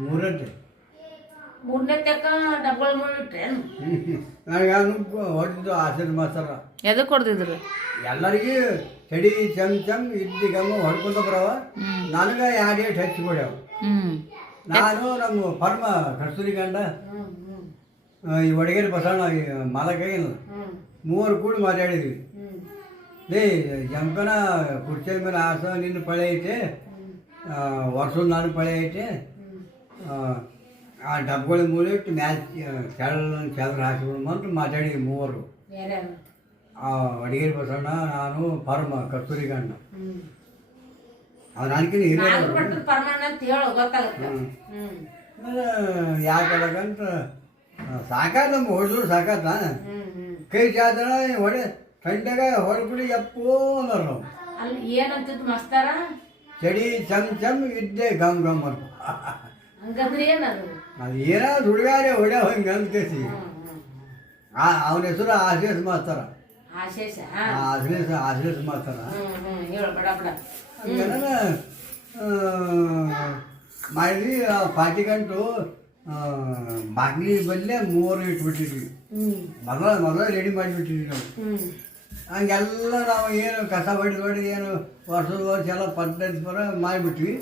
ಮೂರತ್ತೆ ಮೂರನೇ ತಕ್ಕ ಡಬ್ಬಲ್ ಮುಳ್ಳಿಟ್ರೇನು ನನಗೆ ನುಗ್ಗು ಹೊಡೆದು ಆಶೀರ್ ಮಾಸ್ತರ ಎದಕ್ಕೆ ಹೊಡೆದಿದ್ರು? ಎಲ್ಲರಿಗೂ ಚಡಿ ಚಂಗ್ ಚಂಗ್ ಇಡ್ಲಿ ಗಮ್ಮ ಹೊಡ್ಕೊಂತ ಬರವ. ನನಗೆ ಎರಡು ಏಟ್ ಹಚ್ಚಿ ನಾನು ನಮ್ಮ ಫರ್ಮ ಕಸ್ತೂರಿ ಗಂಡ. ಈ ಒಡಗೇರಿ ಮಾಲಕೈನ ಹ್ಮ್. ಮೂವರು ಕೂಡಿ ಮಾತಾಡಿದ್ವಿ. ಏ ಲೇ ಜಂಕನ ಕುರ್ಚಿ ಮೇಲೆ ಆಸ ನಿನ್ನ ಪಳೆ ಐತೆ. ವರ್ಷದ ನಾನು ಪಳೆ ಐತೆ. ಆ, ಆ ಡಬ್ಬಗಳ ಮೂಲಿಟ್ಟು ಮ್ಯಾಚ್ ಕೆಳ ಕೆಳಗೆ ಹಾಕಿಬಿಡು ಅಂತ ಮಾತಾಡಿ ಮೂವರು. ಆ ಅಡಿಗೆ ಬಸಣ್ಣ ನಾನು ಪರಮ ಕಸ್ತೂರಿ ಗಂಡ. ಹ್ಮ್. ಅವ್ರು ನನಗಿನ ಹಿರಿಯ ಯಾಕಂತ ಸಾಕಾತ ನಮ್ಮ ಹೊಡೆದ್ರು ಸಾಕಾತ ಕೈ ಜಾತನ ಹೊಡೆ ಸಂಡೆಗ ಹೊಡೆಬಿಡಿ ಎಪ್ಪೋ ಅಂದ್ರು ನಾವು ಅಲ್ಲಿ ಏನಂತಿದ್ದು ಮಸ್ತಾರ? ಚಡಿ ಚಮ್ ಚಮ್ ಇದ್ದೆ ಗಮ್ ಗಮ್ ಅಂತ ಹಂಗಂದ್ರೆ ಏನದು ಅದು ಏನೋ ಹುಡುಗಾರೆ ಹೊಡೆ ಹಂಗೆ ಅಂತ ಕೇಸಿ ಹ್ಮ್ ಹ್ಮ್ ಅವನ ಹೆಸರು ಆಶ್ರೇಸ್ ಮಾಸ್ತರ ಆಶೇಷ ಆಶ್ರೇಸ್ ಆಶ್ರೇಸ್ ಮಾಸ್ತರ ಹ್ಮ್ ಹ್ಮ್ ಹೇಳು ಬಡ ಬಡ ಹಂಗನ ಮಾಡಿದ್ವಿ ಆ ಪಾಟಿ ಗಂಟು ಬಾಗ್ಲಿ ಬಲ್ಲೇ ಮೂವರು ಇಟ್ಬಿಟ್ಟಿದ್ವಿ ಹ್ಮ್ ಮೊದಲ ಮೊದಲ ರೆಡಿ ಮಾಡಿಬಿಟ್ಟಿದ್ವಿ ನಾವು ಹ್ಮ್ ಹಂಗೆಲ್ಲ ನಾವು ಏನು ಕಸ ಹೊಡೆದು ಹೊಡೆದು ಏನು ವರ್ಷದ ವರ್ಷ ಎಲ್ಲ ಪದ್ಧತಿ ಬರ ಮಾಡಿಬಿಟ್ವಿ.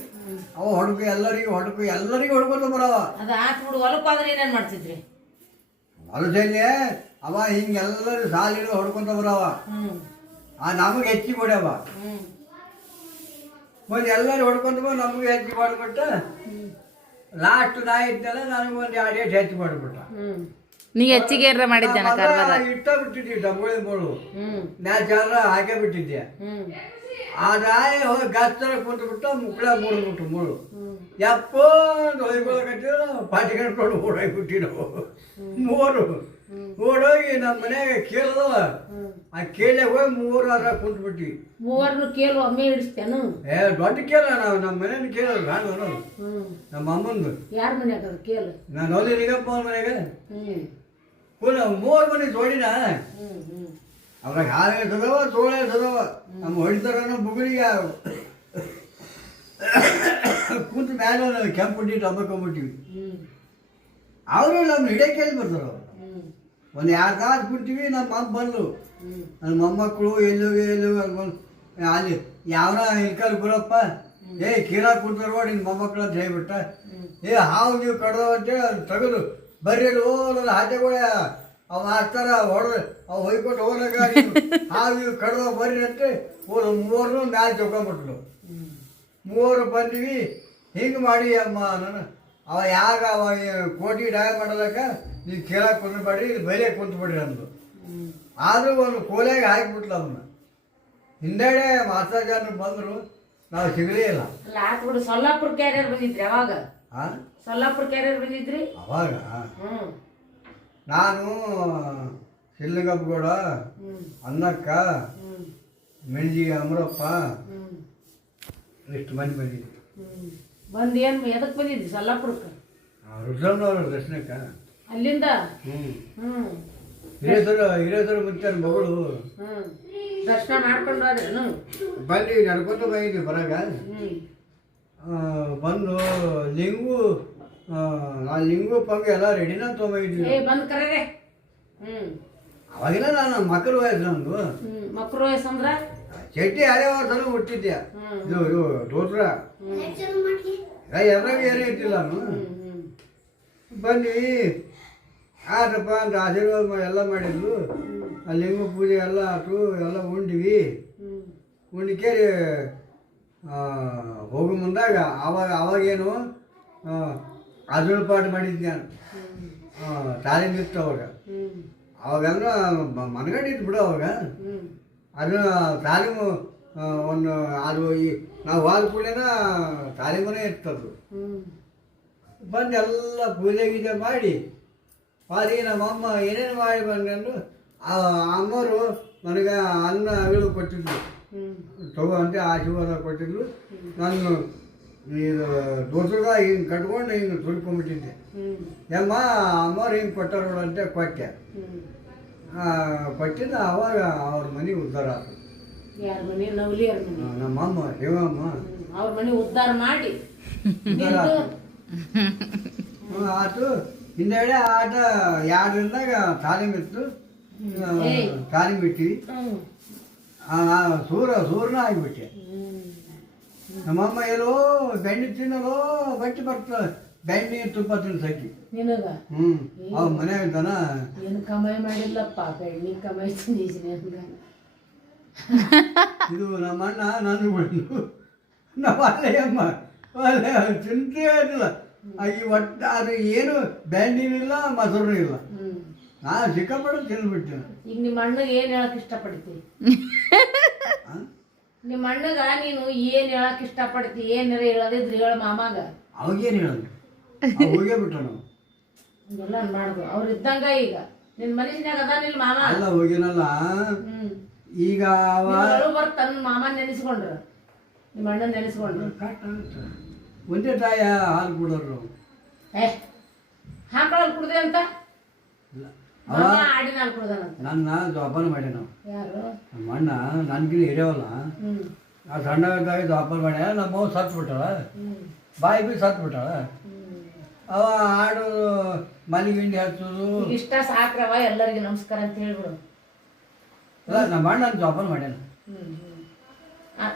ಅವ ಹೊಡ್ಕು ಎಲ್ಲರಿಗೂ ಹೊಡ್ಕು ಎಲ್ಲರಿಗೂ ಹೊಡ್ಕೊತ ಬರವ. ಅದು ಆತ್ ಬಿಡು ಹೊಲಕ್ಕೆ ಹೋದ್ರೆ ಏನೇನ್ ಮಾಡ್ತಿದ್ರಿ? ಹೊಲದಲ್ಲಿ ಅವ ಹಿಂಗೆಲ್ಲರೂ ಸಾಲಿಡು ಹೊಡ್ಕೊಂತ ಬರವ. ಆ ನಮಗೆ ಹೆಚ್ಚಿ ಕೊಡ್ಯವ. ಮೊದಲು ಮತ್ತೆ ಎಲ್ಲರೂ ಹೊಡ್ಕೊಂತ ಬಂದು ನಮಗೆ ಹೆಚ್ಚಿ ಮಾಡಿಬಿಟ್ಟು. ಲಾಸ್ಟ್ ನಾ ಇದ್ದಲ್ಲ ನನಗೆ ಒಂದು ಎರಡು ಏಟು ಹೆಚ್ಚು ಮಾಡಿಬಿಟ್ಟ. ನೀ ಹೆಚ್ಚಿಗೆ ಏನಾರ ಮಾಡಿದ್ದೇನೆ ಕಾರ್ಬಾರ? ಇಟ್ಟ ಬಿಟ್ಟಿದ್ವಿ ಡಬ್ಬಳಿ ಬೋಳು ಮ್ಯಾಚ್ ಎಲ್ಲ ಹಾಕೇ ಬಿಟ್ಟಿದ್ದೆ ಹ್ಮ್. ಆ ನಾಯಿ ಹೋಗಿ ಗಚ್ಚರ ಕುಂತ್ಬಿಟ್ಟು ಮುಕ್ಕಳ ಮೂಡ್ಬಿಟ್ಟು ಮುಳು. ಅಂತ ಹೊಯ್ಕೊಳಕತ್ತಿದ್ರು ಪಾಟಿ ಕಟ್ಕೊಂಡು ಓಡೋಗ್ಬಿಟ್ಟಿ ನಾವು ಮೂರು. ಓಡೋಗಿ ನಮ್ಮ ಮನ್ಯಾಗ ಕೇಳದವ. ಆ ಕೇಳೆ ಹೋಗಿ ಮೂವರು ಅದ್ರ ಕುಂತ್ಬಿಟ್ಟಿ ಮೂವರನ್ನು ಕೇಳು ಒಮ್ಮೆ ಹಿಡಿಸ್ತೇನು ಏ ದೊಡ್ಡ ಕೇಳ ನಾವು ನಮ್ಮ ಮನೇನ ಕೇಳ ಕಾಣೋನು ನಮ್ಮ ಅಮ್ಮಂದು. ಯಾರ ಮನ್ಯಾಗ ಕೇಳು. ನಾನು ಒಲಿ ನಿಗಪ್ಪ ಮನೆಗೆ ಮೂರು ಮನೆ ಜೋಡಿನ? ಹ್ಮ್ ಹಾಲು ಸದವ ತೋಳೆ ಸದವ ನಮ್ಮ ಹೊಡಿತಾರನೋ ಬುಗುಳಿಗೆ ಕುಂತ ಮೇಲೆ ಕೆಂಪು ಟಬ್ಬಕೊಂಬಿಟ್ಟಿವಿ ಹ್ಮ್. ಅವರು ನಮ್ಮ ಹಿಡಿಯ ಕೇಳಿ ಬರ್ತಾರೆ ಒಂದು ಎರಡು ತಾಸು ಕುಂತೀವಿ ನಮ್ಮ ಮಮ್ಮ ಬಂದು ನನ್ನ ಮೊಮ್ಮಕ್ಕಳು ಎಲ್ಲೋಗಿ ಎಲ್ಲೋಗಿ ಬಂದು ಅಲ್ಲಿ ಯಾವನ ಇಲ್ಕಲ್ ಬರಪ್ಪ ಏ ಕೀರಾ ಕೊಡ್ತಾರ ನೋಡಿ ನಿನ್ನ ಮೊಮ್ಮಕ್ಕಳು ಅಂತ ಹೇಳ್ಬಿಟ್ಟ. ಏ ಹಾವು ನೀವು ಕಡ್ದವ ಅಂತೇಳಿ ಅದು ತೆಗೆದು. ಬರ್ರಿ ನನ್ನ ಹಾಜೆಗಳ ಅವ ಹಾಕ್ತಾರ ಹೊಡೆದು ಅವು ಹೊಯ್ಕೊಟ್ಟು ಹೋದಾಗ ಹಾವು ನೀವು ಕಡ್ದವ ಬರ್ರಿ ಅಂತ. ಹೋದ ಮೂವರು ಮ್ಯಾಲೆ ತಗೊಂಡ್ಬಿಟ್ಲು ಹ್ಮ್ ಮೂವರು ಬಂದ್ವಿ. ಹಿಂಗೆ ಮಾಡಿ ಅಮ್ಮ ನಾನು ಅವ ಯಾಗ ಅವ ಕೋಟಿ ಡಾಯ ಮಾಡಲಕ್ಕ ನೀವು ಕೇಳಕ್ಕೆ ಕುಂದ್ಬೇಡ್ರಿ ಇದು ಬೈಲೆ ಕುಂತ್ಬಿಡ್ರಿ ಅಂದು ಆದರೂ ಒಂದು ಕೋಲೆಗೆ ಹಾಕಿಬಿಟ್ಲು ಅವನ್ನ ಹಿಂದೆಡೆ ಜನರು ಬಂದರು ನಾವು ಸಿಗಲೇ ಇಲ್ಲ. ಸೊಲ್ಲಾಪುರ ಕ್ಯಾರಿಯರ್ ಬಂದಿದ್ರಿ ಯಾವಾಗ ಆ? ಸೊಲ್ಲಾಪುರ ಕ್ಯಾರಿಯರ್ ಬಂದಿದ್ರಿ? ಅವಾಗ? ಹ್ಮ್. ನಾನು ಸಿಲ್ಲಗಪ್ಪಗೌಡ ಅನ್ನಕ್ಕ ಹ್ಮ್. ಮೆಣಜಿ ಅಮರಪ್ಪ ಹ್ಮ್. ಇಷ್ಟು ಮಂದಿ ಬಂದಿದ್ವಿ. ಹ್ಮ್. ಬಂದು ಏನು ಎದಕ್ಕೆ ಬಂದಿದ್ರಿ ಸೊಲ್ಲಾಪುರಕ್ಕೆ? ರುದ್ರಮ್ಮನವ್ರ ದರ್ಶನಕ್ಕೆ. ಅಲ್ಲಿಂದ? ಹ್ಞೂ ಹ್ಮ್. ಮುತ್ಯನ ಮಗಳು. ಹ್ಮ್. ದರ್ಶನ ಮಾಡ್ಕೊಂಡು ಹೋದ್ರೇನು ಬಂದು ನಡ್ಕೊತ ಬಂದಿದ್ವಿ ಬರಾಗ. ಹ್ಮ್. ಆ, ಬಂದು ಲಿಂಗು ಆ, ಆ ಲಿಂಗು ಪಂಗು ಎಲ್ಲ ರೆಡಿನ ತೊಗೊಂಡಿದ್ವಿ ಏ ಬಂದ್ ಕರೆ ಹ್ಮ್. ಅವಾಗಿನ ನಾನು ಮಕ್ಕಳು ವಯಸ್ಸು ನಮ್ದು. ಹ್ಮ್ ಮಕ್ರು ವಯಸ್ಸಂದ್ರ ಚಟ್ಟಿ ಹಳೆ ವರ್ಷನೂ ಹುಟ್ಟಿದ್ದೆ ಹ್ಮ್. ಇದು ಇದು ದೋತ್ರ? ಎದ್ರಾಗ ಏನೂ ಇದ್ದಿಲ್ಲ ನಾನು ಬನ್ನಿ. ಆದ್ರಪ್ಪ ಅಂತ ಆಶೀರ್ವಾದ ಎಲ್ಲ ಮಾಡಿದ್ರು ಆ ಲಿಂಗ ಪೂಜೆ ಎಲ್ಲ ಆಯ್ತು ಎಲ್ಲ ಉಂಡ್ವಿ. ಉಂಡಿಕೇರಿ ಹೋಗೋ ಮುಂದಾಗ ಅವಾಗ ಅವಾಗೇನು ಅರ್ಜುನ ಪಾಠ ಮಾಡಿದ್ದೆ ನಾನು ಹ್ಮ್ ತಾಲೀಮ್ ಇತ್ತು ಅವಾಗ. ಅವಾಗೆಲ್ಲ ಮನಗಂಡು ಇತ್ತು ಬಿಡು ಅವಾಗ. ಅದನ್ನ ತಾಲೀಮು ಒಂದು ಅದು ಈ ನಾವು ಹೋದ ಕೂಡಲೇನ ತಾಲೀಮನೇ ಹ್ಮ್. ಬಂದು ಎಲ್ಲ ಪೂಜೆ ಗೀಜೆ ಮಾಡಿ ಪಾಲಿಗೆ ನಮ್ಮ ಅಮ್ಮ ಏನೇನು ಮಾಡಿ ಬಂದು ಆ ಅಮ್ಮರು ನನಗೆ ಅನ್ನ ಅಗಳು ಕೊಟ್ಟಿದ್ರು ಹ್ಮ್. ತಗೋ ಅಂತ ಆಶೀರ್ವಾದ ಕೊಟ್ಟಿದ್ರು ನಾನು ಇದು ದೋಸಗ ಹಿಂಗೆ ಕಟ್ಕೊಂಡು ಹಿಂಗೆ ತುಳ್ಕೊಂಬಿಟ್ಟಿದ್ದೆ. ಎಮ್ಮ ಯಮ್ಮ ಅಮ್ಮವ್ರು ಹಿಂಗೆ ಕೊಟ್ಟರು ಅಂತ ಕೊಟ್ಟೆ. ಕೊಟ್ಟಿದ್ದ ಅವಾಗ ಅವ್ರ ಮನೆ ಉದ್ಧಾರ ಆಯ್ತು ಯಾರ ಮನೆ? ನವಲಿಯರ್ ಮನೆ? ಆ, ನಮ್ಮಮ್ಮ ಹೇವಮ್ಮ ಅವ್ರ ಮನೆ ಉದ್ಧಾರ ಮಾಡಿ. ಆತು. ಹಿಂದೆಡೆ ಆಟ ಯಾರಿಂದಾಗ ತಾಲೀಮ್ ಇತ್ತು. ತಾಲೀಮ್ ಆ, ಸೂರ ಸೂರ್ನ ಆಗಿಬಿಟ್ಟೆ. ನಮ್ಮಮ್ಮ ಎಲ್ಲೋ ಬೆಣ್ಣೆ ತಿನ್ನಲೋ ಬಟ್ಟೆ ಬರ್ತದೆ. ಬೆಣ್ಣೆ ತುಪ್ಪ ತಿನ್ಸಕ್ಕಿ. ನಿನಗ? ಹ್ಞೂ ಅವ್ ಮನ್ಯಾಗ ಅಂತಾನ? ಏನು ಕಮಾಯಿ ಮಾಡಿಲ್ಲಪ್ಪ ಬೆಣ್ಣೆ ಕಮಾಯಿ ತಿಂದಿದ್ದೀನಿ ಅಂತ. ಇದು ನಮ್ಮ ಅಣ್ಣ ನನ್ನ ಬಂದು ನಮ್ಮ ಅಮ್ಮ ಅಲ್ಲೇ ಚಿಂತೆ ಇರಲಿಲ್ಲ. ಈ ಒಟ್ಟು ಅದು ಏನು ಬೆಣ್ಣೆನೂ ಇಲ್ಲ ಮೊಸರು ಇಲ್ಲ. ಹ್ಮ್. ನಾ ಸಿಕ್ಕಾಪಟ್ಟೆ ತಿಂದ್ಬಿಟ್ಟೆ ಈಗ ನಿಮ್ಮ ಅಣ್ಣಗೆ ಏನ್ ಹೇಳಕ್ ಇಷ್ಟಪಡ್ತೀನಿ? ನಿಮ್ಮ ಅಣ್ಣಗ ನೀನು ಏನ್ ಹೇಳಕ್ ಇಷ್ಟಪಡ್ತಿ ಏನಾರ ಹೇಳದಿದ್ರಿ ಹೇಳ ಮಾಮಾಗ. ಅವಾಗೇನು ಹೇಳೋದು? ಹೋಗೇ ಬಿಟ್ಟ ನಾವು ಹಂಗೆಲ್ಲ ಅನ್ಬಾರ್ದು ಅವ್ರ ಇದ್ದಂಗ ಈಗ. ನಿನ್ ಮನಸ್ಸಿನಾಗ ಇಲ್ಲಿ ಮಾಮ? ಅಲ್ಲ ಹೋಗಿನಲ್ಲ. ಹ್ಮ್. ಈಗ ಅವ ಅಳು ಬರ್ತ ನನ್ನ ಮಾಮ ನೆನೆಸ್ಕೊಂಡ್ರ. ನಿಮ್ಮ ಅಣ್ಣ ನೆನೆಸ್ಕೊಂಡ್ರು. ಕಟ್. ಒಂದೇ ತಾಯ ಹಾಲು ಕೊಡೋರು ಏ ಹಾಕೊಳ್ಳೋದು ಕುಡ್ದೆ ಅಂತ ಇಲ್ಲ. ಮಾಮ ಆಡಿನ ಹಾಲು ಕುಡ್ದಾನಂತ ನನ್ನ ಜೋಪಾನ ಮಾಡ್ಯಾನ ನಮ್ಮ ಅಣ್ಣ ನನ್ಗಿನ ಹಿರಿಯವಲ್ಲ. ಆ ಸಣ್ಣದಾಗ ಜೋಪಾನ ಮಾಡ್ಯ ನಮ್ಮ ಅವ್ವ ಬಿಟ್ಟಳ ಬಿಟ್ಟಾಳ ಬಾಯಿ ಬಿ ಸತ್ ಬಿಟ್ಟಳ ಅವ ಆಡೋದು ಮನೆ ಗಿಂಡಿ ಹಚ್ಚೋದು. ಇಷ್ಟ ಸಾಕ್ರವ ಎಲ್ಲರಿಗೂ ನಮಸ್ಕಾರ ಅಂತ ಹೇಳ್ಬಿಡು. ನಮ್ಮ ಅಣ್ಣ ಜೋಪಾನ ಮಾಡ್ಯಾನ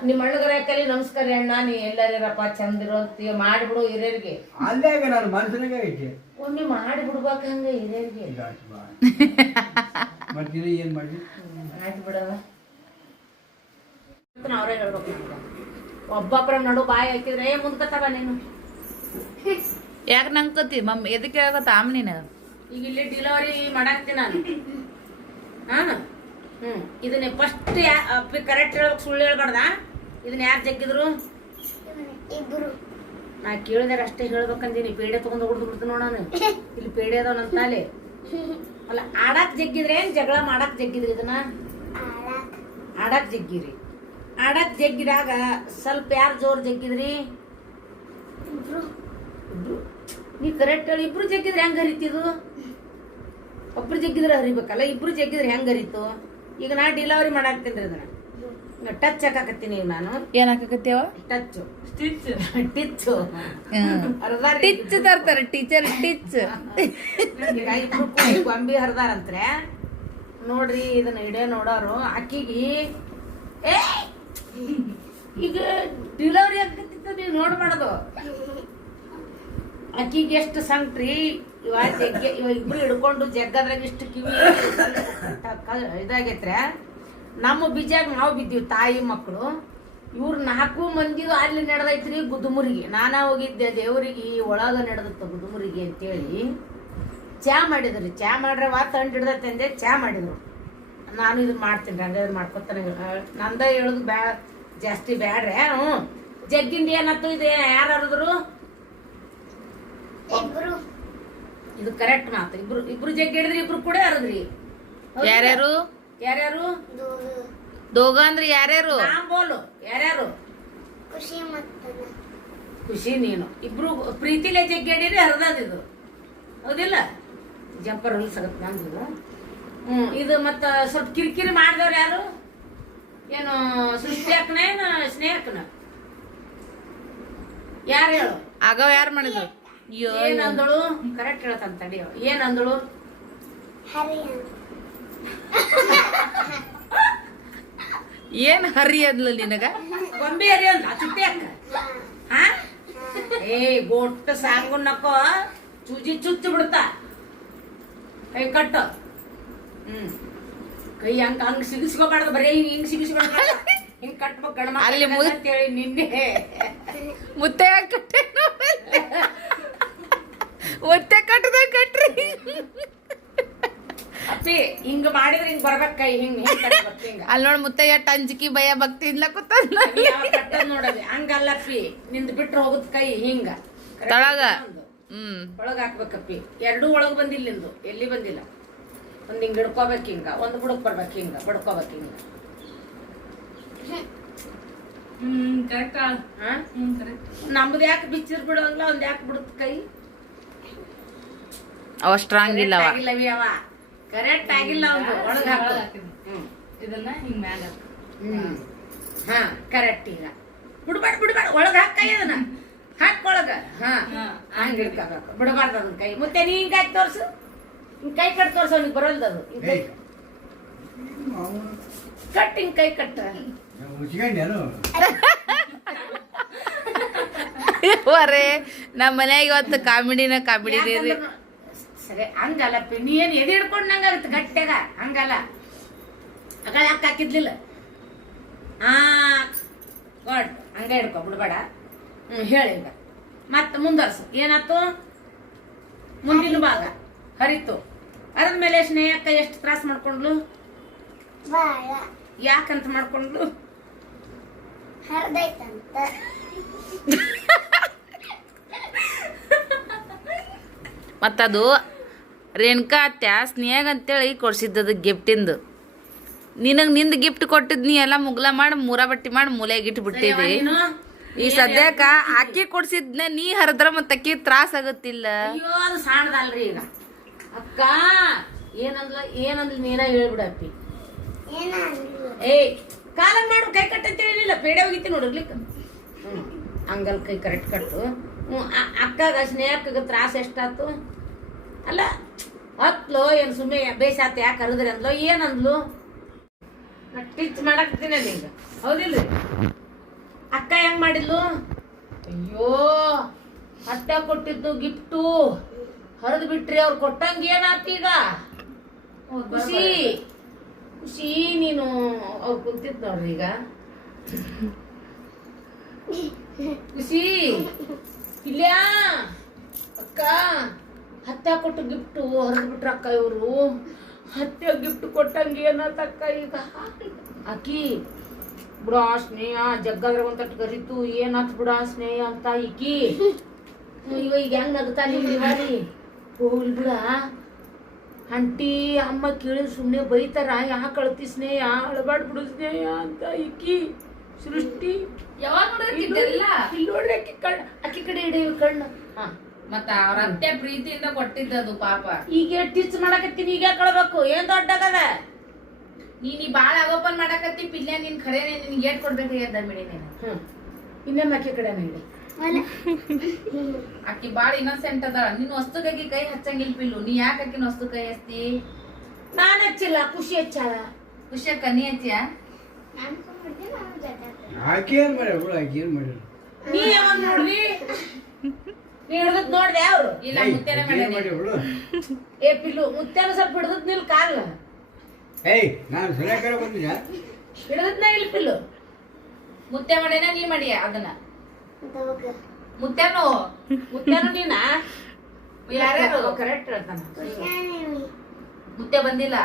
ನಿಮ್ಮ ಅಣ್ಣಗರ ಕಲಿ ನಮಸ್ಕಾರ ಅಣ್ಣ ನೀ ಎಲ್ಲರಪ್ಪ ಚಂದಿರೋ ಮಾಡಿಬಿಡು ಹಿರಿಯರಿಗೆ. ಅಲ್ಲೇ ನಾನು ಮನಸ್ಸಿನಾಗ ಐತಿ ಒಮ್ಮೆ ಮಾಡ್ಬಿಡ್ಬೇಕ ಹಂಗ ಹಿರಿಯರಿಗೆ. ಮಾಡ್ತೀನಿ ಏನು ಮಾಡಿ ಆಯ್ತು ಬಿಡವ ಅವರೇ ಹೇಳ್ಬೇಕು ಒಬ್ಬೊಬ್ಬರ ನಡು ಬಾಯಿ ಹಾಕಿದ್ರೆ ಏ ಮುಂದ್ಕತ್ತವ ನೀನು. ಯಾಕೆ ನಂಗ್ಕತಿ ಮಮ್ಮಿ ಎದಕ್ಕೆ ಆಗತ್ತ ಆಮ್ ನೀನು ಈಗ ಇಲ್ಲಿ ಡಿಲಿವರಿ ಮಾಡಾಕ್ತೀನಿ ನಾನು. ಹಾ? ಹ್ಞೂ ಇದನ್ನ ಫಸ್ಟ್ ಕರೆಕ್ಟ್ ಹೇಳ್ಬೇಕು ಸುಳ್ಳು ಹೇಳ್ಬಾರ್ದ? ಇದನ್ನ ಯಾರು ಜಗ್ಗಿದ್ರು? ಇಬ್ರು. ನಾ ಕೇಳಿದಾರೆ ಅಷ್ಟೇ ಹೇಳ್ಬೇಕಂದೀನಿ. ಪೇಡೆ ತಗೊಂಡು ಹೊಡ್ದು ಬಿಡ್ತೀನಿ ನೋಡೋಣ ಇಲ್ಲಿ ಪೇಡೆ ಅದಾವ ನನ್ನ ತಾಲೆ. ಅಲ್ಲ ಆಡಕ್ ಜಗ್ಗಿದ್ರೆ ಏನ್ ಜಗಳ ಮಾಡಕ್ ಜಗ್ಗಿದ್ರಿ ಇದನ್ನ? ಆಡಕ್. ಜಗ್ಗಿರಿ. ಆಡಕ್ ಜಗ್ಗಿದಾಗ ಸ್ವಲ್ಪ ಯಾರು ಜೋರ್ ಜಗ್ಗಿದ್ರಿ? ಇಬ್ರು. ಇಬ್ರು. ನೀ ಕರೆಕ್ಟ್ ಹೇಳಿ ಇಬ್ರು ಜಗ್ಗಿದ್ರೆ ಹೆಂಗ್ ಹರಿತಿದು? ಒಬ್ರು ಜಗ್ಗಿದ್ರೆ ಹರಿಬೇಕಲ್ಲ ಇಬ್ರು ಜಗ್ಗಿದ್ರೆ ಹೆಂಗ್ ಹರಿತು? ಈಗ ನಾ ಡಿಲವರಿ ಮಾಡಾಕ್ತೀನಿ ಅದನ್ನ. ಟಚ್ ಹಾಕಾಕತ್ತೀನಿ ಈಗ ನಾನು. ಏನ್ ಹಾಕಕತ್ತೀವ? ಟಚ್ ಸ್ಟಿಚ್ ಟಿಚ್ ಟಿಚ್ ತರ್ತಾರೆ ಟೀಚರ್ ಟಿಚ್ ಇಬ್ರು ಕೂಡಿ ಗೊಂಬಿ ಹರಿದಾರಂತ್ರೆ ನೋಡ್ರಿ ಇದನ್ನ ಇಡೇ ನೋಡೋರು ಅಕ್ಕಿಗೆ ಏ! ಈಗ ಡಿಲವರಿ ಆಗ್ತಿತ್ತು ನೀವು ಮಾಡೋದು ಅಕ್ಕಿಗೆ ಎಷ್ಟು ಸಂಕ್ಟ್ರಿ ಇವ ಜಗ್ಗೆ, ಇವಾಗ ಇಬ್ರು ಹಿಡ್ಕೊಂಡು ಜಗ್ಗದ್ರಾಗ ಇಷ್ಟು ಕಿವಿ ಇದಾಗೈತ್ರೆ, ನಮ್ಮ ಬೀಜಾಗ ನಾವು ಬಿದ್ದೀವಿ ತಾಯಿ ಮಕ್ಕಳು ಇವ್ರು ನಾಲ್ಕು ಮಂದಿ ಅಲ್ಲಿ ನಡೆದೈತ್ರಿ ಗುದುಮುರಿಗೆ. ನಾನಾ ಹೋಗಿದ್ದೆ ದೇವರಿಗೆ ಒಳಗೆ ನಡೆದತ್ತ ಗುದುಮುರಿಗೆ ಅಂತೇಳಿ. ಚಾ ಮಾಡಿದ್ರಿ, ಚಾ ಮಾಡ್ರೆ ವಾ ತಂಡು ಹಿಡ್ದೈತೆ ಅಂದೆ ಚಾ ಮಾಡಿದ್ರು. ನಾನು ಇದು ಮಾಡ್ತೀನಿ ಇದು ಮಾಡ್ಕೊತಾನೆ ನಂದ ಹೇಳುದು ಬ್ಯಾ, ಜಾಸ್ತಿ ಬ್ಯಾಡ್ರೆ ಹ್ಞೂ ಜಗ್ಗಿಂದ ಏನತ್ತು ಇದು, ಯಾರು ಹರಿದ್ರು? ಇದು ಕರೆಕ್ಟ್ ಮಾತು. ಇಬ್ರು ಇಬ್ರು ಜಗ್ಗಿ ಹಿಡಿದ್ರಿ ಇಬ್ರು ಕೂಡ ಹರಿದ್ರಿ? ಯಾರ್ಯಾರು? ಯಾರ್ಯಾರು? ದೋಗ ಅಂದ್ರೆ ಯಾರ್ಯಾರು? ನಾನ್ ಬೋಲು ಯಾರ್ಯಾರು? ಖುಷಿ ಖುಷಿ ನೀನು. ಇಬ್ರು ಪ್ರೀತಿಲೇ ಜಗ್ಗಿ ಹಿಡೀರಿ ಹರಿದದ ಇದು. ಹೌದಿಲ್ಲ? ಜಂಪರ್ ಹೊಲ್ಸಗತ್ ನಂದು ಹ್ಮ್ ಇದು ಮತ್ತ ಸ್ವಲ್ಪ ಕಿರಿಕಿರಿ ಮಾಡಿದವ್ರು ಯಾರು? ಏನು ಸೃಷ್ಟಿ ಹಾಕ್ನ ಏನು ಸ್ನೇಹಕ್ಕನ? ಯಾರು ಹೇಳು? ಆಗವ ಯಾರು ಮಾಡಿದ್ರು? ಅಯ್ಯೋ ಏನ್ ಅಂದಳು ಕರೆಕ್ಟ್ ಹೇಳ್ತಾನೆ ತಡಿ ಅವ್ಳು. ಏನ್ ಅಂದಳು ಹರಿ ಅದ್ಲ ನಿನಗ? ಗೊಂಬೆ ಹರಿ ಅಂದ ಚುಟ್ಟಿ ಅಕ್ಕ. ಹಾ? ಏ ಬೋಟ್ ಸಾಂಗುನ್ನಕ್ಕೋ ಚುಜಿ ಚುಚ್ಚು ಬಿಡ್ತಾ. ಕೈ ಕಟ್ಟ. ಹ್ಮ್. ಕೈ ಹಂಗ ಹಂಗ ಸಿಗಿಸ್ಕೋಬಾರ್ದು. ಬರೀ ಹಿಂಗ್ ಹಿಂಗ್ ಸಿಗಿಸ್ಕೊಳ್ಬೇಡ ಹಿಂಗ್ ಕಟ್ಬೇಕು ಗಣಮ ಅಲ್ಲಿ ಅಂತ ಹೇಳಿ ನಿನ್ನೆ. ಮುತ್ತೆ ಕಟ್ಟೆ ಒತ್ತೆ ಕಟ್ಟದ ಕಟ್ರಿ. ಅಪ್ಪಿ ಹಿಂಗ್ ಮಾಡಿದ್ರೆ ಹಿಂಗ್ ಬರ್ಬೇಕ ಕೈ ಹಿಂಗ್ ಹಿಂಗ್ ಕಟ್ಬೇಕು ಹಿಂಗ. ಅಲ್ಲಿ ನೋಡ್ ಮುತ್ತಯ್ಯ ಟಂಜಿಕಿ ಭಯ ಭಕ್ತಿ ಇಲ್ಲ ಕೂತ ನೀ ಹಂಗಲ್ಲ ಪಿ ನಿಂದ ಬಿಟ್ರೆ ಹೋಗುದ್ ಕೈ ಹಿಂಗ. ತಳಗ. ಹ್ಮ್. ಒಳಗ ಹಾಕ್ಬೇಕಪ್ಪಿ ಎರಡೂ ಒಳಗ್ ಬಂದಿಲ್ಲ ನಿಂದು. ಎಲ್ಲಿ ಬಂದಿಲ್ಲ? ಒಂದ್ ಹಿಂಗ್ ಹಿಡ್ಕೋಬೇಕು ಹಿಂಗ. ಒಂದ್ ಬುಡಕ್ ಬರ್ಬೇಕು ಹಿಂಗ. ಬಡ್ಕೋಬೇಕು ಹಿಂಗ. ಹಾ? ನಮ್ದು ಯಾಕೆ ಬಿಚ್ಚಿರ್ ಬಿಡೋಂಗಿಲ್ಲ ಒಂದ್ ಯಾಕೆ ಬಿಡುತ್ತ ಕೈ? ಅವ ಸ್ಟ್ರಾಂಗ್ ಇಲ್ಲ ಅವ. ಕರೆಕ್ಟ್ ಆಗಿಲ್ಲ ಒಂದು ಒಳಗೆ ಹಾಕು. ಇದನ್ನ ಹಿಂಗ್ ಮ್ಯಾಗ ಹಾ. ಕರೆಕ್ಟ್ ಈಗ. ಬಿಡ್ಬೇಡ ಬಿಡ್ಬೇಡ. ಒಳಗೆ ಹಾಕ ಕೈ ಅದನ್ನ ಹಾಕೊಳಗ ಹಾ. ಹಂಗ ಹಿಡ್ಕೋಬೇಕು ಬಿಡಬಾರ್ದು ಅದನ್ನ ಕೈ. ಮತ್ತೆ ನೀ ಹಿಂಗೆ ಹಾಕಿ ತೋರ್ಸು. ಹಿಂಗೆ ಕೈ ಕಟ್ ತೋರ್ಸು ಅವ್ನಿಗೆ ಬರೋಲ್ದು ಅದು. ಹಿಂಗ್ ಕೈ ಕಟ್ ಹಿಂಗ್ ಕೈ ಕಟ್ಟ ನಮ್ಮ ಮನ್ಯಾಗ ಇವತ್ತು ಕಾಮಿಡಿನ ಕಾಮಿಡಿ ರೀ ಸರಿ ಹಂಗಲ್ಲ ಪಿ ಏನು ಎದೆ ಹಿಡ್ಕೊಂಡ್ ನಂಗಾಗತ್ತೆ ಗಟ್ಟಿಯಾಗ ಹಂಗಲ್ಲ. ಅಗಳ ಯಾಕೆ ಹಾಕಿದ್ಲಿಲ್ಲ? ಆ ಕೊಡ್ ಹಂಗ ಹಿಡ್ಕೊ ಬಿಡ್ಬೇಡ. ಹ್ಞೂ ಹೇಳಿ ಈಗ. ಮತ್ತೆ ಮುಂದುವರ್ಸು. ಏನಾಯ್ತು? ಮುಂದಿನ ಭಾಗ. ಹರಿತು. ಅದ್ಮೇಲೆ ಸ್ನೇಹಕ್ಕ ಎಷ್ಟು ತ್ರಾಸ ಮಾಡ್ಕೊಂಡ್ಲು? ಯಾಕಂತ ಮಾಡ್ಕೊಂಡ್ಲು? ಮತ್ತದು ರೇಣುಕಾ ಅತ್ಯ ಸ್ನೇಹ ಅಂತೇಳಿ ಕೊಡ್ಸಿದ್ದದು ಗಿಫ್ಟಿಂದು. ನಿನಗೆ ನಿಂದು ಗಿಫ್ಟ್ ಕೊಟ್ಟಿದ್ ನೀ ಎಲ್ಲ ಮುಗ್ಲ ಮಾಡಿ ಮೂರ ಬಟ್ಟಿ ಮಾಡಿ ಮೂಲೆಗೆ ಇಟ್ಟು ಈ ಸದ್ಯಕ್ಕ ಅಕ್ಕಿ ಕೊಡ್ಸಿದ್ನ ನೀ ಹರಿದ್ರ ಮತ್ತೆ ಅಕ್ಕಿ ತ್ರಾಸ ಆಗುತ್ತಿಲ್ಲ. ಅಯ್ಯೋ ಅದು ಸಾಣದಲ್ರಿ ಈಗ. ಅಕ್ಕ ಏನಂದ್ಲ ಏನಂದ್ಲ ನೀನ ಹೇಳ್ಬಿಡಪ್ಪಿ ಏಯ್ ಕಾಲ ಮಾಡು ಕೈ ಕಟ್ಟಂತ ಹೇಳಿಲ್ಲ ಪೇಡೆ ಹೋಗಿತ್ತು ನೋಡಿರ್ಲಿಕ್ಕ ಹ್ಞೂ ಹಂಗಲ್ ಕೈ ಕರೆಕ್ಟ್ ಕಟ್ಟು ಹ್ಞೂ ಅಕ್ಕಗ ಸ್ನೇಹಕ್ಕ ತ್ರಾಸ ಎಷ್ಟಾತು? ಅಲ್ಲ ಹೊತ್ಲು ಏನು ಸುಮ್ಮನೆ ಬೇಸಾತ ಯಾಕೆ ಕರೆದ್ರಿ ಅಂದ್ಲೋ ಏನಂದ್ಲು? ಟಿಚ್ ಮಾಡಾಕ್ತೀನಿ ಈಗ. ಹೌದಿಲ್ರಿ? ಅಕ್ಕ ಹೆಂಗ್ ಮಾಡಿದ್ಲು? ಅಯ್ಯೋ ಅತ್ತೆ ಕೊಟ್ಟಿದ್ದು ಗಿಫ್ಟು. ಹರಿದು ಬಿಟ್ರಿ ಅವ್ರು ಕೊಟ್ಟಂಗ ಈಗ? ಖುಷಿ. ಖುಷಿ ನೀನು ಅವ್ರು ಕುಂತಿದ್ ನೋಡ್ರಿ ಈಗ. ಖುಷಿ. ಇಲ್ಲ ಅಕ್ಕ? ಹತ್ತ ಕೊಟ್ಟು ಗಿಫ್ಟು ಹರಿದು ಅಕ್ಕ ಇವರು. ಹತ್ತೆ ಗಿಫ್ಟ್ ಕೊಟ್ಟಂಗೆ ಏನತ್ತಕ್ಕ ಈಗ? ಅಕ್ಕಿ ಬಿಡ ಸ್ನೇಹ ಜಗ್ಗಾದ್ರ ಒಂದಟ್ಟು ಕರಿತು ಏನಾತ್ ಬಿಡ ಸ್ನೇಹ ಅಂತ ಈಕಿ? ಇವ ಈಗ ಹೆಂಗ್ ನಗ್ತಾ ನಿಮ್ ದಿವಾರಿ ಹೋಗ್ಲಿ ಬಿಡ ಅಂಟಿ ಅಮ್ಮ ಕೇಳಿ ಸುಮ್ಮನೆ ಬೈತಾರ ಯಾಕೆ ಕಳ್ತಿ ಸ್ನೇಹ ಅಳಬಾಡ್ ಬಿಡು ಸ್ನೇಹ ಅಂತ ಈಕಿ. ಸೃಷ್ಟಿ. ಯಾವಾಗ ನೋಡ್ರಿ ಅಕ್ಕಿ ಕಣ್ಣು ಅಕ್ಕಿ ಕಡೆ ಇಡಿ ಕಣ್ಣು. ಹಾ. ಮತ್ತ ಅವ್ರ ಅತ್ತೆ ಪ್ರೀತಿಯಿಂದ ಕೊಟ್ಟಿದ್ದದು ಪಾಪ. ಈಗ ಟಿಚ್ ಮಾಡಕತ್ತೀನಿ ಈಗ ಕಳ್ಬೇಕು. ಏನ್ ದೊಡ್ಡಗದ? ನೀನ್ ಈ ಬಾಳ ಆಗೋಪನ್ ಮಾಡಕತ್ತಿ ಪಿಲ್ಯ ನಿನ್ ಖರೇನೆ ನಿನ್ಗೆ ಏಟ್ ಕೊಡ್ಬೇಕಾಗ್ಯದ ಬಿಡಿ ನೀನು. ಇನ್ನೊಂದು ಅಕ್ಕಿ ಕಡೆ ಹೇಳಿ. ಅಕ್ಕಿ ಬಾಳ ಇನ್ನೊಸೆಂಟ್ ಅದಾಳ. ನಿನ್ ವಸ್ತುಗಾಗಿ ಕೈ ಹಚ್ಚಂಗಿಲ್ ಪಿಲ್ಲು. ನೀ ಯಾಕೆ ಅಕ್ಕಿನ ವಸ್ತು ಕೈ ಹಚ್ತಿ? ನಾನು ಹಚ್ಚಿಲ್ಲ ಖುಷಿ ಹಚ್ಚಾಳ. ಖುಷಿ ಕನಿ ಹಚ್ಚಿಯ? ನಾನು ಮಾಡಿದೆ ನಾನು ಜೊತೆ ಆಕೆ ಏನು ಮಾಡ್ಯಾರ ಆಕೆ ಏನು ಮಾಡ್ಯಾರ ನೀ ಯಾವಾಗ ನೋಡ್ರಿ ನೀ ಹಿಡ್ದದ್ ನೋಡ್ದೆ ಅವ್ರು. ಇಲ್ಲ ಮುತ್ತೇನೆ ಮುತ್ತೇನ ಬಿಡು. ಏ ಪಿಲ್ಲು ಮುತ್ಯಾನ ಸ್ವಲ್ಪ ಹಿಡ್ದದ್ ನಿಲ್ ಕಾಲ ಏಯ್ ನಾನು ಇಲ್ಲ ಪಿಲ್ಲು. ಮುತ್ತೆ ಮಾಡ್ಯಾನ ನೀ ಮಾಡಿಯ ಅದನ್ನ. ದೋಗ ಮುತ್ಯಾನು? ಮುತ್ಯಾನು ನೀನಾ? ಯಾರ್ಯಾರು ಕರೆಕ್ಟ್ ಹೇಳ್ತಾನ. ಮುತ್ತೆ ಬಂದಿಲ್ಲ.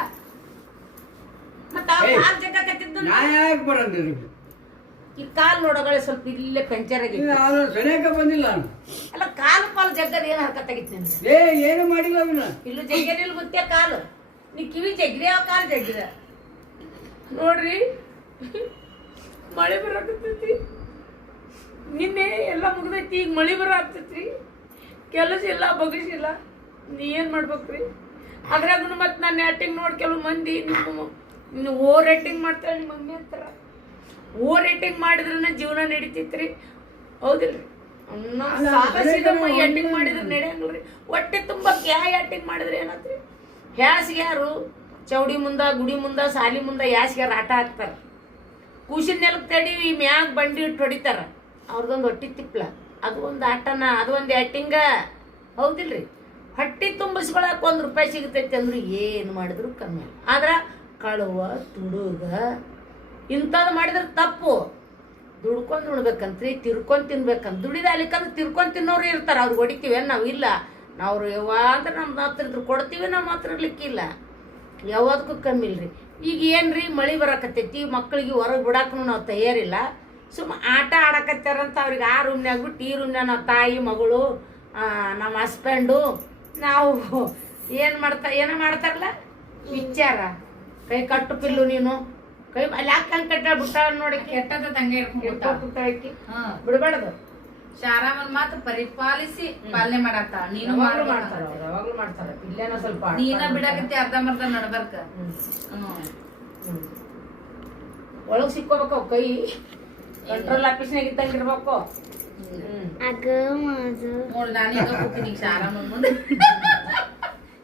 ಮತ್ತ ನಾ ಯಾಕೆ ಬರಂದಿರಿ ಈ ಕಾಲ್ ನೋಡೋಗಳೇ ಸ್ವಲ್ಪ ಇಲ್ಲೇ ಪಂಚರ್ ನಾನು ಸರಿಯಾಕ ಬಂದಿಲ್ಲ ನಾನು. ಅಲ್ಲ ಕಾಲು ಪಾಲು ಜಗ್ಗದ ಏನ್ ಹರ್ಕತ್ತಾಗಿತ್ತು ನಿನ್ಗೆ? ಏ ಏನು ಮಾಡಿಲ್ಲ ಅವನು? ಇಲ್ಲೂ ಜಗ್ಗೇನಿಲ್ಲ ಗೊತ್ತೇ ಕಾಲು? ನೀ ಕಿವಿ ಜಗ್ರಿ ಯಾವ ಕಾಲು ಜಗ್ಗಿದ ನೋಡ್ರಿ ಮಳೆ ಬರಾಕತ್ತೈತಿ. ನಿನ್ನೆ ಎಲ್ಲ ಮುಗ್ದೈತಿ ಈಗ ಮಳೆ ಬರಾಕತ್ತೈತಿ ಕೆಲಸ ಇಲ್ಲ ಬಗಸಿಲ್ಲ ನೀ ಏನ್ ಮಾಡ್ಬೇಕ್ರಿ? ಅದ್ರಾಗೂ ಮತ್ತೆ ನಾನು ಆ್ಯಕ್ಟಿಂಗ್ ನೋಡಿ ಕೆಲವು ಮಂದಿ ನಿಮ್ಮ ನೀನು ಓವರ್ ಆ್ಯಕ್ಟಿಂಗ್ ಮಾಡ್ತಾಳೆ ನಿಮ್ಮ ಮಮ್ಮಿ ಅಂತಾರ. ಓವರ್ ರೇಟಿಂಗ್ ಮಾಡಿದ್ರೆ ಜೀವನ ನಡೀತಿತ್ರಿ. ಹೌದಿಲ್ರಿ? ಎಟ್ಟಿಂಗ್ ಮಾಡಿದ್ರೆ ನಡೆಯಂಗಿಲ್ರಿ. ಹೊಟ್ಟೆ ತುಂಬಾ ಕ್ಯಾ ಎಟ್ಟಿಂಗ್ ಮಾಡಿದ್ರೆ ಏನತ್ರಿ? ಹ್ಯಾಸ್ಗೆ ಯಾರು ಚೌಡಿ ಮುಂದ ಗುಡಿ ಮುಂದ ಸಾಲಿ ಮುಂದ ಯಾಸ್ಗ್ಯಾರ ಆಟ ಹಾಕ್ತಾರ ಕೂಸಿನ ನೆಲಕ್ಕೆ ತಡಿ ಈ ಮ್ಯಾಗ ಬಂಡಿ ಇಟ್ಟು ಹೊಡಿತಾರ. ಅವ್ರದೊಂದು ಹೊಟ್ಟಿ ತಿಪ್ಲ. ಅದು ಒಂದು ಆಟನ ಅದು ಒಂದು ಆ್ಯಕ್ಟಿಂಗ ಹೌದಿಲ್ರಿ? ಹೊಟ್ಟಿ ತುಂಬಿಸ್ಕೊಳಕ್ ಒಂದು ರೂಪಾಯಿ ಸಿಗ್ತೈತಿ ಅಂದ್ರೆ ಏನು ಮಾಡಿದ್ರು ಕಮ್ಮಿ ಅಲ್ಲ. ಆದ್ರೆ ಕಳುವ ತುಡುಗ ಇಂಥದ್ದು ಮಾಡಿದ್ರೆ ತಪ್ಪು. ದುಡ್ಕೊಂಡು ಉಣ್ಬೇಕಂತ್ರಿ, ತಿರ್ಕೊಂಡು ತಿನ್ಬೇಕಂತ. ದುಡಿದ ಅಲ್ಲಿಕಂದ್ರೆ ತಿರ್ಕೊಂಡು ತಿನ್ನೋರು ಇರ್ತಾರೆ, ಅವ್ರು ಹೊಡಿತೀವಿ ನಾವು? ಇಲ್ಲ. ನಾವು ಯಾವ ಅಂದ್ರೆ ನಮ್ಮ ಹತ್ರ ಇದ್ರು ಕೊಡ್ತೀವಿ ನಮ್ಮ ಹತ್ರ ಇರ್ಲಿಕ್ಕಿಲ್ಲ ಯಾವ್ದಕ್ಕೂ ಕಮ್ಮಿ ಇಲ್ರಿ. ಈಗ ಏನ್ರಿ, ಮಳಿ ಬರಾಕತ್ತೈತಿ ಮಕ್ಕಳಿಗೆ ಹೊರಗೆ ಬಿಡಾಕನು ನಾವು ತಯಾರಿಲ್ಲ. ಸುಮ್ಮ ಆಟ ಆಡಕತ್ತಾರಂತ ಅವ್ರಿಗೆ ಆ ರೂಮ್ನಾಗ ಬಿಟ್ಟು, ಈ ರೂಮ್ನ್ಯಾಗ ನಾವು ತಾಯಿ, ಮಗಳು ನಮ್ಮ ಹಸ್ಬೆಂಡು, ನಾವು ಏನು ಮಾಡ್ತಾ, ಏನೋ ಮಾಡ್ತಾರಲ್ಲ? ವಿಚಾರ. ಕೈ ಕಟ್ಟು ಪಿಲ್ಲು ನೀನು. ಕೈ ಅಲ್ಲಿ ಯಾಕೆ ಹಂಗೆ ಕಟ್ಟಾಳ ಬಿಟ್ಟಾಳ ನೋಡಿ. ಕೆಟ್ಟದ ತಂಗೆ ಇಟ್ಕೊಂಡ್ಬಿಟ್ಟಾಕಿ ಬಿಡಬಾರ್ದು. ಶಾರಾಮನ್ ಮಾತ್ರ ಪರಿಪಾಲಿಸಿ ಪಾಲನೆ ಮಾಡತ್ತ ನೀನು ಯಾವಾಗ್ಲೂ ಮಾಡ್ತಾರ ಅವ್ರು ಯಾವಾಗಲೂ ಮಾಡ್ತಾರ ಇಲ್ಲೇನೋ ಸ್ವಲ್ಪ ನೀನ ಬಿಡಾಕತ್ತಿ ಅರ್ಧಂಬರ್ಧ ನಡ್ಬರ್ಕ. ಹ್ಮ್. ಹ್ಮ್. ಒಳಗ್ ಸಿಕ್ಕೋಬೇಕು ಕೈ. ಕಂಟ್ರೋಲ್ ಆಫೀಸ್ನಾಗ ಇದ್ದಂಗೆ ಇರ್ಬೇಕು. ಹ್ಮ್. ಅಗं माझं ನೋಡ್ ನಾನೇ ಶಾರಾಮನ್ ಮುಂದೆ.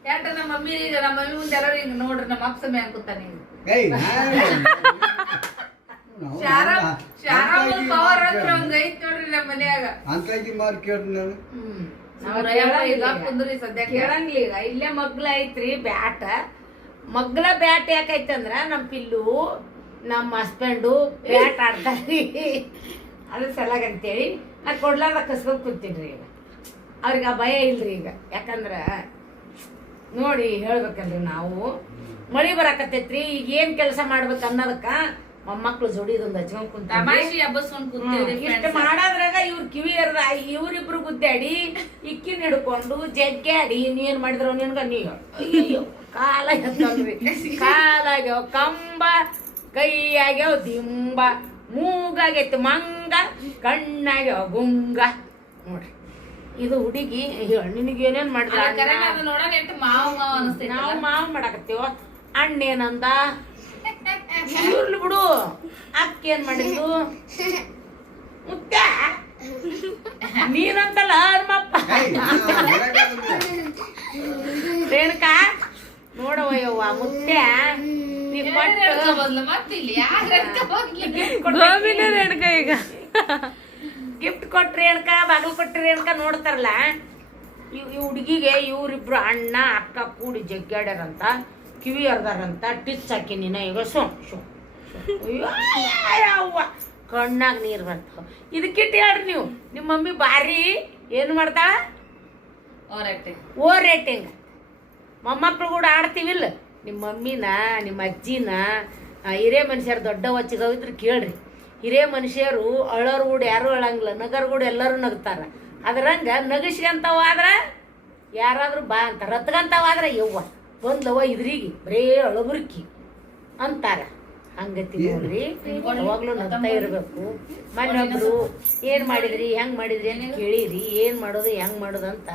ಯಾಕೆ ನಮ್ಮ ಮಮ್ಮಿ ಈಗ ನಮ್ಮ ಮಮ್ಮಿ ಮುಂದೆ ಎಲ್ಲರೂ ಹಿಂಗೆ ನೋಡ್ರಿ ನಮ್ಮ ಅಪ್ಪ ಸಮಯ ಅನ್ಕೋತಾನೆ ಪವರ್ ಹತ್ರ ಹಂಗ ಐತ್ ನೋಡ್ರಿ ನಮ್ಮ ಮನ್ಯಾಗ. ಅಂತಾಕಿ ಮಾರ್ ಕೇಳ್ದೆ ನಾನು. ಕೇಳಂಗಿಲ್ಲ. ಕುಂದ್ರಿ ಸದ್ಯಕ್ಕೆ. ಕೇಳಂಗಿಲ್ಲ ಈಗ. ಇಲ್ಲೇ ಮಗ್ಲ ಐತ್ರಿ ಬ್ಯಾಟ. ಮಗ್ಲ ಬ್ಯಾಟ್ ಯಾಕೈತಂದ್ರ ನಮ್ಮ ಪಿಲ್ಲು ನಮ್ಮ ಹಸ್ಬೆಂಡು ಬ್ಯಾಟ್ ಆಡ್ತಾರಿ. ಅದ್ರ ಸಲಾಗ ಅಂತೇಳಿ ನಾ ಕೊಡ್ಲಾರ್ದ ಕಸ್ಕೊಂಡ್ ಕುಂತೀನಿ ಈಗ. ಅವ್ರಿಗೆ ಆ ಭಯ ಇಲ್ರಿ ಈಗ. ಯಾಕಂದ್ರ ನೋಡಿ ಹೇಳ್ಬೇಕಲ್ರಿ ನಾವು. ಮಳಿ ಬರಾಕತ್ತೈತ್ರಿ ಈಗ ಏನ್ ಕೆಲಸ ಮಾಡ್ಬೇಕು ಅನ್ನೋದಕ್ಕ ಮೊಮ್ಮಕ್ಳು ಜೋಡಿದೊಂದು ಹಚ್ಕೊಂಡ್ ಕುಂತ ತಮಾಷೆ ಹಬ್ಬಸ್ಕೊಂಡ್ ಕೂತೀವ್ರಿ ಇಷ್ಟು ಮಾಡಾದ್ರಾಗ ಇವ್ರ ಕಿವಿ ಎರ್ದ ಇವ್ರಿಬ್ರು ಗುದ್ದಾಡಿ ಇಕ್ಕಿನ ಹಿಡ್ಕೊಂಡು ಜಗ್ಗಾಡಿ ನೀನ್ ಮಾಡಿದ್ರು ನಿನ್ಗ ನೀ ಅಯ್ಯೋ ಕಾಲ ಕಾಲಾಗ್ಯಾವ ಕಂಬ ಕೈಯಾಗ್ಯಾವ ದಿಂಬ ಮೂಗಾಗೈತಿ ಮಂಗ ಕಣ್ಣಾಗ್ಯಾವ ಗುಂಗ. ನೋಡ್ರಿ. ಇದು ಹುಡುಗಿ ನಿನಗೆ ಏನೇನ್ ಮಾಡಿದ್ರ ಕರೆ ಅದು ನೋಡೋಣ ಎಷ್ಟು ಮಾವು ಮಾವು ಅನಿಸ್ತೈತಿ ನಾವು ಮಾವ ಮಾಡಕತ್ತೀವ? ಅಣ್ಣೇನಂದ? ಇರ್ಲಿ ಬಿಡು. ಅಕ್ಕ ಏನ್ ಮಾಡಿದ್ದು ಮುತ್ತ ನೀನಂತಲ್ಲ ನಮ್ಮಪ್ಪ ರೇಣುಕ ನಾನು ನೋಡವ ಯವ್ವ ಮುತ್ಯ ನೀ ಕೊಟ್ಟು ರೇಣುಕಾ ಈಗ. ಗಿಫ್ಟ್ ಕೊಟ್ರಿ ಅನ್ಕ ಬಾಗಿಲು ಕೊಟ್ರಿ ಅನ್ಕ ನೋಡ್ತಾರಲ್ಲ? ಈ ಈ ಹುಡುಗಿಗೆ ಇವ್ರಿಬ್ರು ಅಣ್ಣ ಅಕ್ಕ ಕೂಡಿ ಜಗ್ಗಾಡ್ಯಾರಂತ ಕಿವಿ ಹರ್ದಾರಂತ ಟಿಚ್ ಹಾಕಿ ನೀನ ಈಗ ಸು ಸು ಅವ್ವ ಕಣ್ಣಾಗ ನೀರು ಬರ್ತಾವ. ಇದಕ್ಕಿಟ್ಟು ಹೇಳ್ರಿ ನೀವು. ನಿಮ್ಮ ಮಮ್ಮಿ ಭಾರಿ ಏನು ಮಾಡ್ತಾಳ ರೇಟಿಂಗ್ ಓ ರೇಟಿಂಗ್ ಮೊಮ್ಮಕ್ಳು ಕೂಡ ಆಡ್ತೀವಿಲ್ಲ ನಿಮ್ಮ ಮಮ್ಮಿನ ನಿಮ್ಮ ಅಜ್ಜಿನ ಹಿರೇ ಮನುಷ್ಯರು ದೊಡ್ಡ ಹೊಚ್ಚಿಗೋಗಿದ್ರು ಕೇಳ್ರಿ. ಹಿರೇ ಮನುಷ್ಯರು ಅಳೋರು ಕೂಡ ಯಾರು ಅಳಂಗಿಲ್ಲ. ನಗರ್ ಕೂಡ ಎಲ್ಲರೂ ನಗ್ತಾರ. ಅದ್ರಂಗ ಆದ್ರೆ ಯಾರಾದ್ರೂ ಬಾ ಅಂತಾರ ರತ್ಗಂತವಾದ್ರ ಯವ್ವ ಬಂದವ ಇದ್ರಿಗೆ ಬರೇ ಅಳಬುರ್ಕಿ ಅಂತಾರೆ. ಹಂಗತಿ ನೋಡ್ರಿ ಯಾವಾಗ್ಲೂ ನಗ್ತಾ ಇರಬೇಕು. ಮನೆಯೊಬ್ರು ಏನು ಮಾಡಿದ್ರಿ ಹೆಂಗೆ ಮಾಡಿದ್ರಿ ಅಂತ ಕೇಳಿರಿ ಏನು ಮಾಡೋದು ಹೆಂಗೆ ಮಾಡೋದು ಅಂತ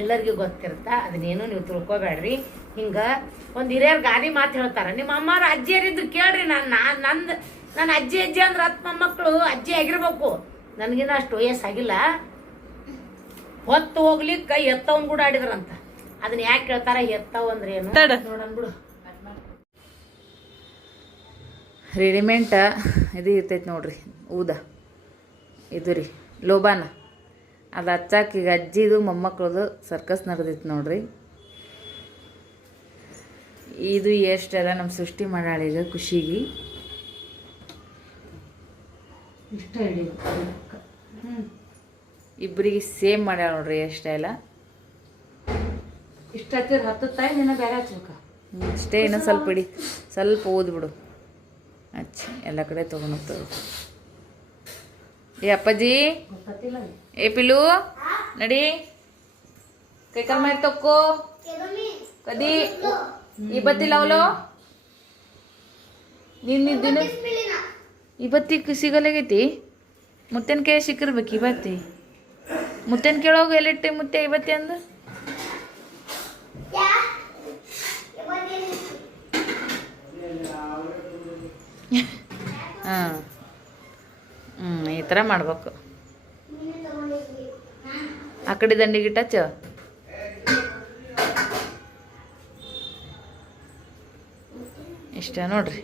ಎಲ್ಲರಿಗೂ ಗೊತ್ತಿರುತ್ತೆ ಅದನ್ನೇನು ನೀವು ತಿಳ್ಕೊಬೇಡ್ರಿ. ಹಿಂಗೆ ಒಂದು ಹಿರಿಯರ್ ಗಾದಿ ಮಾತು ಹೇಳ್ತಾರೆ. ನಿಮ್ಮ ಅಮ್ಮವ್ರು ಅಜ್ಜಿಯರಿದ್ದು ಕೇಳ್ರಿ ನಾನು ನಾನ್ ನಂದ್ ನನ್ನ ಅಜ್ಜಿ ಅಜ್ಜಿ ಅಂದ್ರೆ ಹತ್ತು ಮೊಮ್ಮಕ್ಕಳು ಅಜ್ಜಿ ಆಗಿರ್ಬೇಕು. ನನಗಿನ್ನ ಅಷ್ಟು ವಯಸ್ಸಾಗಿಲ್ಲ. ಹೊತ್ತು ಕೈ ಎತ್ತವನ್ ಕೂಡ ಆಡಿದ್ರಂತ. ಅದನ್ನ ಯಾಕೆ ಕೇಳ್ತಾರ ಎತ್ತವ್ ಅಂದ್ರೆ ಏನು? ನೋಡೋಣ ಬಿಡು. ರೆಡಿಮೆಂಟ ಇದು ಇರ್ತೈತಿ ನೋಡ್ರಿ ಊದ. ಇದು ರೀ ಲೋಬಾನ. ಅದು ಹಚ್ಚಾಕ ಈಗ ಅಜ್ಜಿದು ಮೊಮ್ಮಕ್ಕಳದು ಸರ್ಕಸ್ ನಡೆದೈತಿ ನೋಡ್ರಿ. ಇದು ಎಷ್ಟೆಲ್ಲ ನಮ್ಮ ಸೃಷ್ಟಿ ಮಾಡಾಳ ಈಗ ಖುಷಿಗೆ. ಇಷ್ಟ ಇಬ್ಬರಿಗೆ ಸೇಮ್ ಮಾಡ್ಯಾಳ ನೋಡ್ರಿ ಎಷ್ಟೆಲ್ಲ ಇಷ್ಟ ಹತ್ತಿರ ಹತ್ತುತ್ತಾಯಿ ನಿನ್ನ ಬೇರೆ ಹಚ್ಬೇಕ ಅಷ್ಟೇ ಇನ್ನೊಂದು ಸ್ವಲ್ಪ ಇಡಿ. ಸ್ವಲ್ಪ ಓದ್ಬಿಡು ಅಚ್ಚ ಎಲ್ಲ ಕಡೆ ತಗೊಂಡೋಗ್ತಾರೆ ಏ ಅಪ್ಪಾಜಿ. ಏ ಪಿಲು ನಡಿ. ಕೈಕಾಲ್ ಮಾಡಿ ತಕ್ಕೋ. ಕದಿ. ಈ ಅವಳು? ನಿನ್ನ ದಿನ ಸಿಗಲೇ ಸಿಗಲಾಗೈತಿ? ಮುತ್ತೇನ ಕೈ ಸಿಕ್ಕಿರ್ಬೇಕು ಇವತ್ತಿ? ಮುತ್ತೇನ ಕೇಳೋಗ ಎಲ್ಲಿಟ್ಟೆ ಮುತ್ತೆ ಇವತ್ತಿ ಅಂದ? ಅಂದು ಹಾಂ. ಹ್ಞೂ ಈ ಥರ ಮಾಡ್ಬೇಕು. ಆ ಕಡೆ ದಂಡಿಗೆ ಟಚ್ ಇಷ್ಟ ನೋಡ್ರಿ.